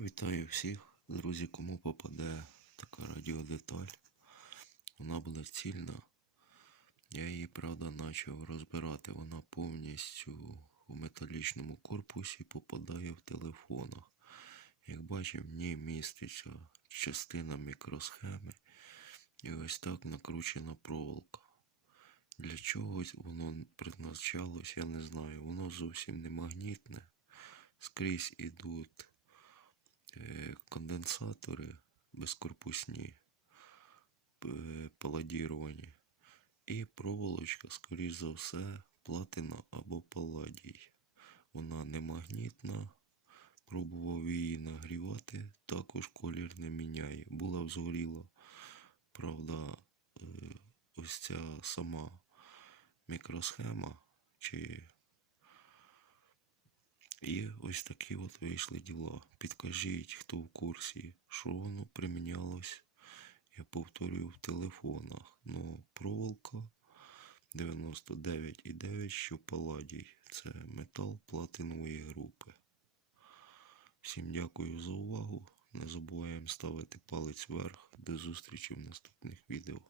Вітаю всіх, друзі, кому попаде така радіодеталь. Вона була цільна. Я її, правда, почав розбирати. Вона повністю у металічному корпусі попадає в телефонах. Як бачимо, в ній міститься частина мікросхеми і ось так накручена проволока. Для чогось воно призначалось, я не знаю. Воно зовсім не магнітне. Скрізь ідуть конденсатори безкорпусні, паладіровані. І проволочка, скоріш за все, платина або паладій. Вона не магнітна. Пробував її нагрівати, також колір не міняє. Була згоріла, правда, е, ось ця сама мікросхема, чи і ось такі от вийшли діла. Підкажіть, хто в курсі, що воно примінялось, я повторюю, в телефонах. Ну, проволока 99,9, що паладій. Це метал платинової групи. Всім дякую за увагу. Не забуваємо ставити палець вверх. До зустрічі в наступних відео.